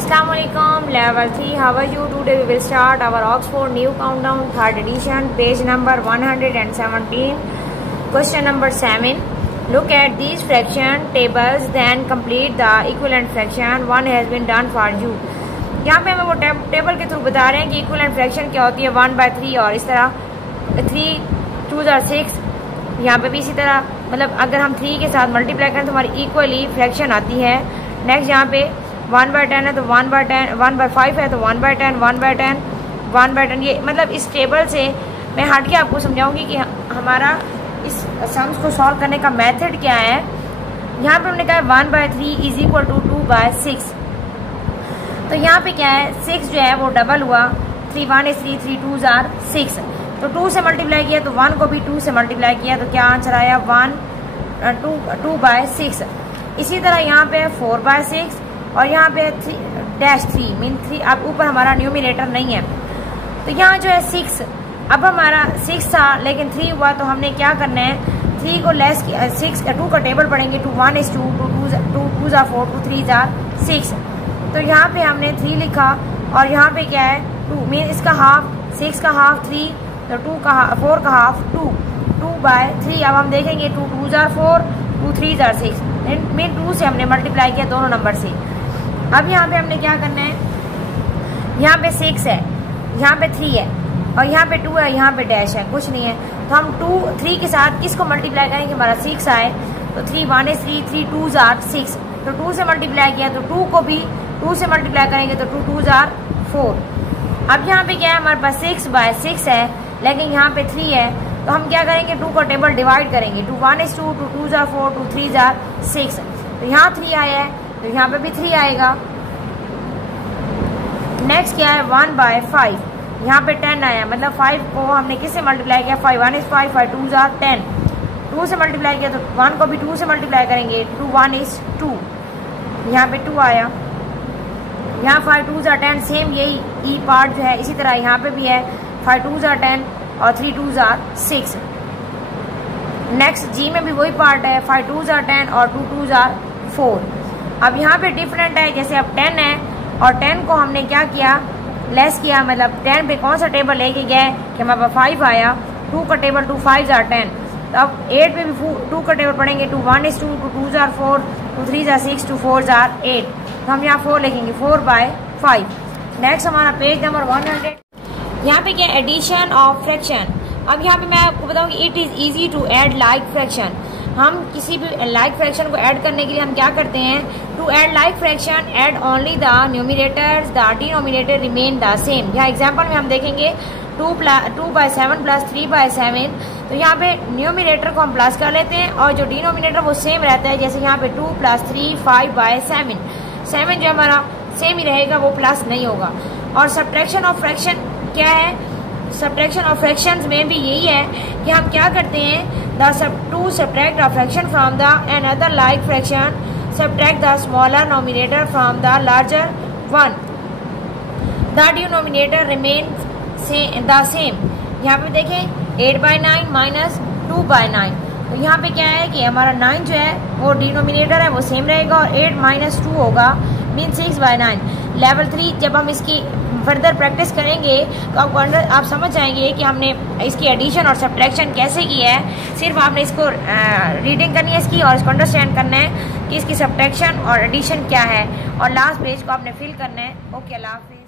Assalamualaikum, level 3. How are you? Today we will start our Oxford New Countdown, 3rd edition, page number 117. Question number 7. Look at these fraction tables, then complete the equivalent fraction. One has been done for you. यहाँ पे हमें वो table के through बता रहे हैं कि equivalent fraction क्या होती है 1/3 और इस तरह 3 2 are 6. यहाँ पे भी इसी तरह, मतलब अगर हम 3 के साथ मल्टीप्लाई करें तो हमारी इक्वली फ्रैक्शन आती है. नेक्स्ट यहाँ पे 1/10 है तो 1/10, 1/5 है तो 1/10, 1/10, 1/10. ये मतलब इस टेबल से मैं हट के आपको समझाऊंगी कि हमारा इस सम्स को सॉल्व करने का मेथड क्या है. यहाँ पे हमने कहा है 1/3 इज इक्वल टू 2/6. तो यहाँ पे क्या है, 6 जो है वो डबल हुआ, 3 1 is 3, 3 2 are 6. तो 2 से मल्टीप्लाई किया तो 1 को भी 2 से मल्टीप्लाई किया तो क्या आंसर आया 2/6. इसी तरह यहाँ पे 4/6 और यहाँ पे 3 मीन 3. अब ऊपर हमारा न्यूमिनेटर नहीं है तो यहाँ जो है 6. अब हमारा 6 था लेकिन 3 हुआ तो हमने क्या करना है, 3 को लेस 6 2 का टेबल पढ़ेंगे. 2 1 is 2, 2 2 are 4, 2 3 are 6. तो यहाँ पे हमने 3 लिखा और यहाँ पे क्या है 2 मीन इसका हाफ, 6 का हाफ 3 तो 4 का हाफ 2/3. अब हम देखेंगे 2 2 are 4, 2 3 are 6 मीन 2 से हमने मल्टीप्लाई किया दोनों नंबर से. अब यहाँ पे हमने क्या करना है, यहाँ पे 6 है, यहाँ पे 3 है और यहाँ पे 2 है, यहाँ पे डैश है, कुछ नहीं है. तो हम 3 के साथ किसको मल्टीप्लाई करेंगे, हमारा 6 आए तो 3 1 is 3, 3 2 are 6. तो 2 से मल्टीप्लाई किया तो 2 को भी 2 से मल्टीप्लाई करेंगे तो 2 2 are 4. अब यहाँ पे क्या है, हमारे पास 6/6 है लेकिन यहाँ पे 3 है तो हम क्या करेंगे, 2 को टेबल डिवाइड करेंगे. 2 1 is 2, 2 2 are 4, 2 3 are 6. तो यहाँ 3 आया है तो यहाँ पे भी 3 आएगा. नेक्स्ट क्या है 1/5, यहाँ पे 10 आया, मतलब 5 को हमने किससे मल्टीप्लाई किया, 5 1 is 5, 5 2 are 10. 2 से मल्टीप्लाई किया तो 1 को भी 2 से मल्टीप्लाई करेंगे. 2 1 is 2, यहाँ पे 2 आया. यहाँ 5 2 are 10, सेम यही ई पार्ट जो है इसी तरह यहाँ पे भी है. 5 2 are 10 और 3 2 are 6. नेक्स्ट जी में भी वही पार्ट है, 5 2 are 10 और 2 2 are 4. अब यहाँ पे डिफरेंट है, जैसे अब 10 है और 10 को हमने क्या किया, लेस किया, मतलब 10 पे कौन सा टेबल लेके गए कि हमारे पास 5 आया. 2 का टेबल 2 5 are 10. तो अब 8 पे भी 2 का टेबल पढ़ेंगे. 2 1 is 2, 2 2 are 4, 2 3 are 6, 2 4 are 8. तो हम यहाँ 4 लिखेंगे, 4/5. नेक्स्ट हमारा पेज नंबर 100. यहाँ पे क्या एडिशन ऑफ फ्रैक्शन. अब यहाँ पे मैं आपको बताऊँ कि it is easy to add like fraction. हम किसी भी लाइक फ्रैक्शन को ऐड करने के लिए हम क्या करते हैं, to add like fraction add only the numerators, the denominator remain the same. यहाँ एग्जांपल में हम देखेंगे 2/7 प्लस 3/7. तो यहाँ पे न्यूमिनेटर को हम प्लस कर लेते हैं और जो डिनोमिनेटर वो सेम रहता है. जैसे यहाँ पे 2 + 3 5/7, 7 जो हमारा सेम ही रहेगा, वो प्लस नहीं होगा. और सब्ट्रैक्शन ऑफ फ्रैक्शन क्या है, सब्ट्रैक्शन ऑफ फ्रैक्शंस में भी यही है कि हम क्या करते हैं, to subtract a fraction from the another like fraction, subtract the smaller numerator from the larger one, the denominator remain the same. यहाँ पे देखें 8/9 माइनस 2/9. तो यहाँ पे क्या है कि हमारा 9 जो है वो डिनोमिनेटर है वो सेम रहेगा और 8 - 2 होगा मीन 6/9. लेवल 3 जब हम इसकी फर्दर प्रैक्टिस करेंगे तो आप समझ जाएंगे कि हमने इसकी एडिशन और सब्ट्रैक्शन कैसे की है. सिर्फ आपने इसको रीडिंग करनी है इसकी और इसको अंडरस्टैंड करना है कि इसकी सब्ट्रैक्शन और एडिशन क्या है और लास्ट पेज को आपने फिल करना है. ओके, अल्लाह हाफिज़.